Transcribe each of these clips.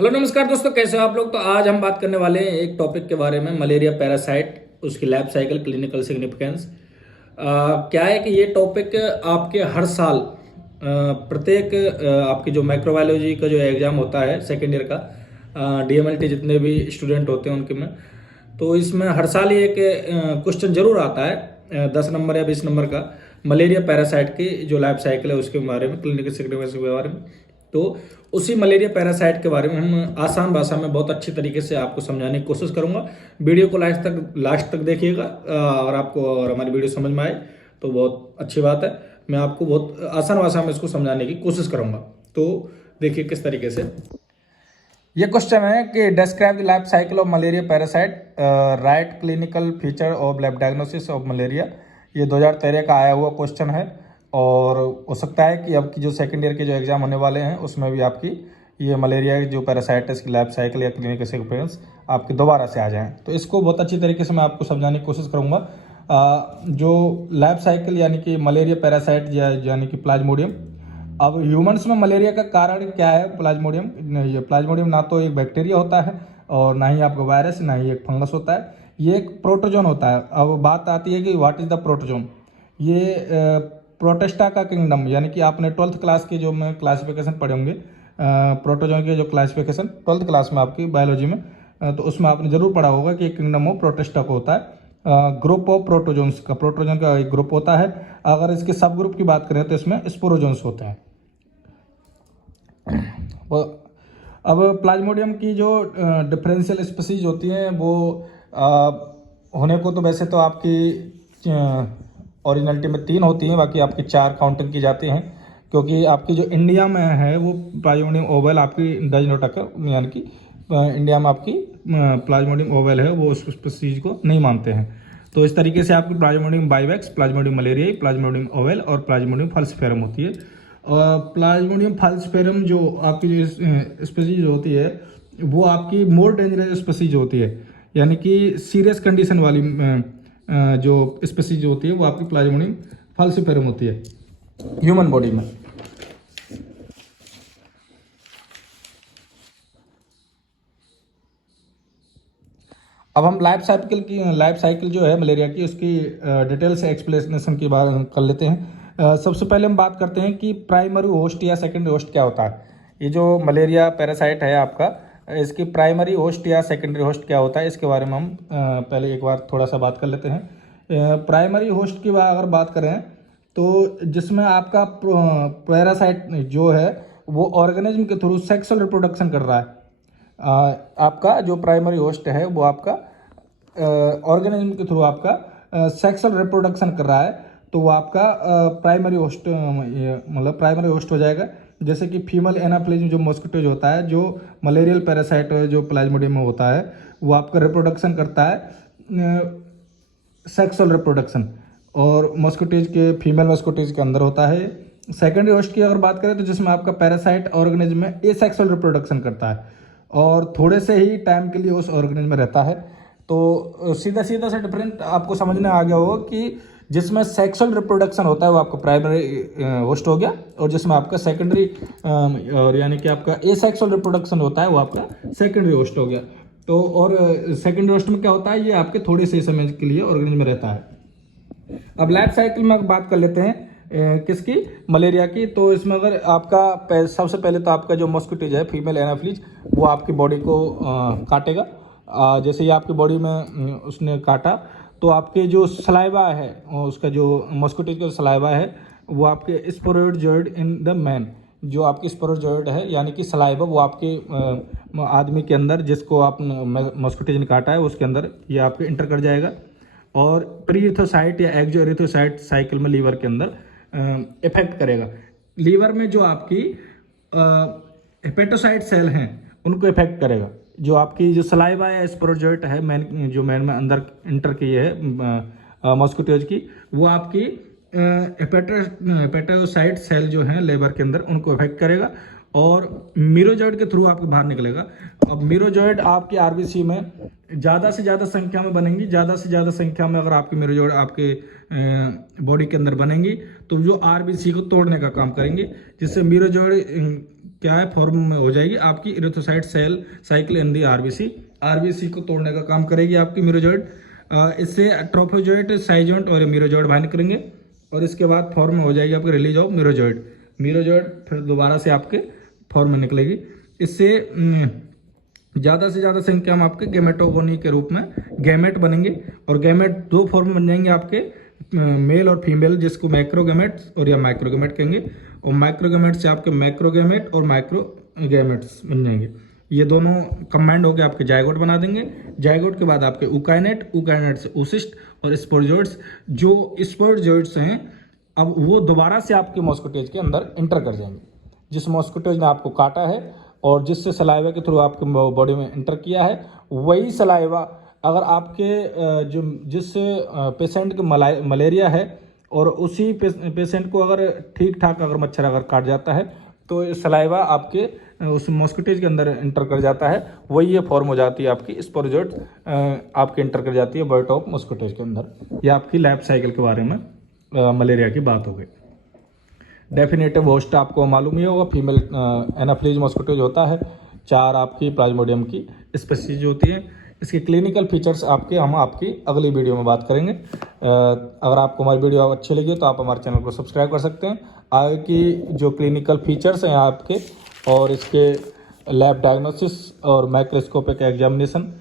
Hello नमस्कार दोस्तों, कैसे हो आप लोग। तो आज हम बात करने वाले हैं एक टॉपिक के बारे में, मलेरिया पैरासाइट, उसकी लाइफ साइकिल, क्लिनिकल सिग्निफिकेंस। क्या है कि ये टॉपिक आपके हर साल प्रत्येक आपकी जो माइक्रोबायोलॉजी का जो एग्जाम होता है सेकेंड ईयर का, डीएमएलटी जितने भी स्टूडेंट होते हैं उनके में, तो इसमें हर साल ही एक क्वेश्चन जरूर आता है 10 नंबर या 20 नंबर का, मलेरिया पैरासाइट की जो लाइफ साइकिल है उसके बारे में, क्लिनिकल सिग्निफिकेंस के बारे में। तो उसी मलेरिया पैरासाइट के बारे में हम आसान भाषा में बहुत अच्छी तरीके से आपको समझाने की कोशिश करूंगा। वीडियो को लास्ट तक देखिएगा और आपको और हमारी वीडियो समझ में आए तो बहुत अच्छी बात है। मैं आपको बहुत आसान भाषा में इसको समझाने की कोशिश करूंगा। तो देखिए किस तरीके से ये क्वेश्चन है कि describe the life cycle of malaria parasite, right clinical feature of lab diagnosis of malaria. ये 2013 का आया हुआ क्वेश्चन है और हो सकता है कि अब की जो सेकेंड ईयर के जो एग्जाम होने वाले हैं उसमें भी आपकी ये मलेरिया जो पैरासाइट है इसकी लाइफ साइकिल या क्लिनिकल सिग्निफिकेंस आपके दोबारा से आ जाएं। तो इसको बहुत अच्छी तरीके से मैं आपको समझाने की कोशिश करूंगा। जो लाइफ साइकिल यानी कि मलेरिया पैरासाइट यानी कि प्लाज्मोडियम। अब ह्यूमंस में मलेरिया का कारण क्या है? प्लाज्मोडियम। ये प्लाज्मोडियम ना तो एक बैक्टीरिया होता है और ना ही आपका वायरस, ना ही एक फंगस होता है। ये एक प्रोटोजोन होता है। अब बात आती है कि व्हाट इज द प्रोटोजोन। ये प्रोटेस्टा का किंगडम, यानी कि आपने 12th क्लास के जो में क्लासिफिकेशन पढ़े होंगे, प्रोटोजोन के जो क्लासिफिकेशन 12th क्लास में आपकी बायोलॉजी में, तो उसमें आपने जरूर पढ़ा होगा कि किंगडम ऑफ प्रोटेस्टा को होता है। ग्रुप ऑफ प्रोटोजोन्स का, प्रोटोजोन का एक ग्रुप होता है। अगर इसके सब ग्रुप की बात करें तो इसमें स्पोरोजोन्स होते हैं। अब प्लाज्मोडियम की जो डिफरेंशियल स्पीसीज होती हैं वो होने को तो वैसे तो आपकी ओरिजिनलिटी में 3 होती हैं, बाकी आपकी 4 काउंटिंग की जाती हैं, क्योंकि आपकी जो इंडिया में है वो प्लाज्मोडियम ओवल आपकी डज नॉट अकर, यानी कि इंडिया में आपकी प्लाज्मोडियम ओवल है वो उस स्पीसीज को नहीं मानते हैं। तो इस तरीके से आपकी प्लाज्मोडियम बाइवेक्स, प्लाज्मोडियम मलेरियाई, प्लाज्मोडियम ओवल और प्लाज्मोडियम फाल्सिफेरम होती है। और प्लाज्मोडियम फाल्सिफेरम जो आपकी जो स्पीसीज होती है वो आपकी मोर डेंजरस स्पीसीज होती है, यानी कि सीरियस कंडीशन वाली जो स्पीसीज होती है वो आपकी प्लाज्मोडियम फाल्सिफेरम होती है ह्यूमन बॉडी में। अब हम लाइफ साइकिल जो है मलेरिया की उसकी डिटेल से एक्सप्लेनेशन की बात कर लेते हैं। सबसे पहले हम बात करते हैं कि प्राइमरी होस्ट या सेकेंडरी होस्ट क्या होता है। ये जो मलेरिया पैरासाइट है आपका, इसकी प्राइमरी होस्ट या सेकेंडरी होस्ट क्या होता है इसके बारे में हम पहले एक बार थोड़ा सा बात कर लेते हैं। प्राइमरी होस्ट की अगर बात करें तो जिसमें आपका पैरासाइट जो है वो ऑर्गेनिज्म के थ्रू सेक्सुअल रिप्रोडक्शन कर रहा है। आपका जो प्राइमरी होस्ट है वो आपका ऑर्गेनिज्म के थ्रू आपका सेक्सुअल रिप्रोडक्शन कर रहा है, तो वो आपका प्राइमरी होस्ट मतलब प्राइमरी होस्ट हो जाएगा। जैसे कि फीमेल एनाफ्लिज जो मॉस्किटोज होता है, जो मलेरियल पैरासाइट जो प्लाज्मोडियम में होता है, वो आपका रिप्रोडक्शन करता है सेक्सुअल रिप्रोडक्शन, और मॉस्किटोज के फीमेल मॉस्किटोज के अंदर होता है। सेकेंडरी होस्ट की अगर बात करें तो जिसमें आपका पैरासाइट ऑर्गेनिज्म में एसेक्सुअल रिप्रोडक्शन करता है और थोड़े से ही टाइम के लिए उस ऑर्गेनिज्म में रहता है। तो सीधा सीधा से डिफरेंट आपको समझने आ गया होगा कि जिसमें सेक्सुअल रिप्रोडक्शन होता है वो आपका प्राइमरी होस्ट हो गया, और जिसमें आपका सेकेंडरी और यानी कि आपका एसेक्सुअल रिप्रोडक्शन होता है वो आपका सेकेंडरी होस्ट हो गया। तो और सेकेंडरी होस्ट में क्या होता है, ये आपके थोड़े से समय के लिए ऑर्गेनिज्म में रहता है। अब लाइफ साइकिल में बात कर लेते हैं किसकी, मलेरिया की। तो इसमें अगर आपका सबसे पहले तो आपका जो मॉस्किटोज है फीमेल एनाफ्लिज, वो आपकी बॉडी को काटेगा। जैसे ही आपकी बॉडी में उसने काटा तो आपके जो सलाइवा है, उसका जो मॉस्किटोज का सलाइवा है वो आपके स्पोरोजोइड इन द मैन, जो आपकी स्पोरोजोइड है यानी कि सलाइवा, वो आपके आदमी के अंदर जिसको आप मॉस्किटोज ने काटा है उसके अंदर ये आपके इंटर कर जाएगा, और प्रीइथोसाइट या एक्सोइथोसाइट साइकिल में लीवर के अंदर इफेक्ट करेगा। लीवर में जो आपकी हेपेटोसाइट सेल हैं उनको इफेक्ट करेगा। जो आपकी जो सलाइवा या स्पोरोजोइट है मैन में अंदर इंटर की है मॉस्किटोज की, वो आपकी हेपेटोसाइट सेल जो है लीवर के अंदर उनको इफेक्ट करेगा और मीरोजॉइड के थ्रू आपके बाहर निकलेगा। अब मीरोजॉइड आपकी आरबीसी में ज़्यादा से ज़्यादा संख्या में बनेंगी। ज़्यादा से ज़्यादा संख्या में अगर आपकी मीरोजॉइड आपके बॉडी के अंदर बनेंगी तो जो आरबीसी को तोड़ने का काम करेंगी, जिससे मीरोजॉइड क्या है, फॉर्म में हो जाएगी आपकी erythrocyte cell cycle in the RBC को तोड़ने का काम करेगी आपकी मीरोजॉइड। इससे ट्रोफोजॉइट, साइजॉइट और मीरोजॉइड बाहर निकलेंगे और इसके बाद फॉर्म में हो जाएगी आपकी रिलीज ऑफ मीरोजॉइड फिर दोबारा से आपके फॉर्म में निकलेगी। इससे ज़्यादा से ज़्यादा संख्या में आपके गैमेटोगोनी के रूप में गैमेट बनेंगे और गैमेट दो फॉर्म बन जाएंगे आपके, मेल और फीमेल, जिसको मैक्रोगैमेट्स और या माइक्रोगैमेट कहेंगे। और माइक्रोगैमेट से आपके मैक्रोगैमेट और माइक्रोगैमेट्स बन जाएंगे। ये दोनों कंबाइंड होकर आपके जायगोट बना देंगे। जायगोट के बाद आपके उकाइनेट से ओसिस्ट और स्पोरजोइड्स। जो स्पोरजोइड्स हैं अब वो दोबारा से आपके मॉस्किटोज के अंदर इंटर कर जाएंगे। जिस मॉस्किटोज ने आपको काटा है और जिससे सलाइवा के थ्रू आपके बॉडी में इंटर किया है, वही सलाइवा अगर आपके जिस पेशेंट के मलेरिया है और उसी पेशेंट को अगर ठीक ठाक अगर मच्छर अगर काट जाता है तो सलाइवा आपके उस मॉस्किटोज के अंदर इंटर कर जाता है, वही ये फॉर्म हो जाती है आपकी स्पोरजोइड आपके इंटर कर जाती है बर्ड ऑफ मॉस्किटोज के अंदर। ये आपकी लाइफ साइकिल के बारे में मलेरिया की बात हो गई। डेफिनेटिव होस्ट आपको मालूम ही होगा, फीमेल एनाफ्लीज मॉस्किटोज होता है, 4 आपकी प्लाज्मोडियम की स्पीशीज होती हैं। इसके क्लिनिकल फीचर्स हम आपकी अगली वीडियो में बात करेंगे। अगर आपको हमारी वीडियो अच्छी लगी तो आप हमारे चैनल को सब्सक्राइब कर सकते हैं। आगे की जो क्लिनिकल फीचर्स हैं आपके और इसके लैब डायग्नोसिस और microscopic examination,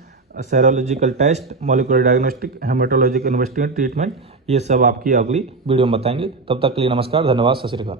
serological test, molecular diagnostic, haematological investigation, treatment, ये सब आपकी अगली वीडियो में बताएंगे। तब तक के लिए नमस्कार, धन्यवाद, सत श्री अकाल।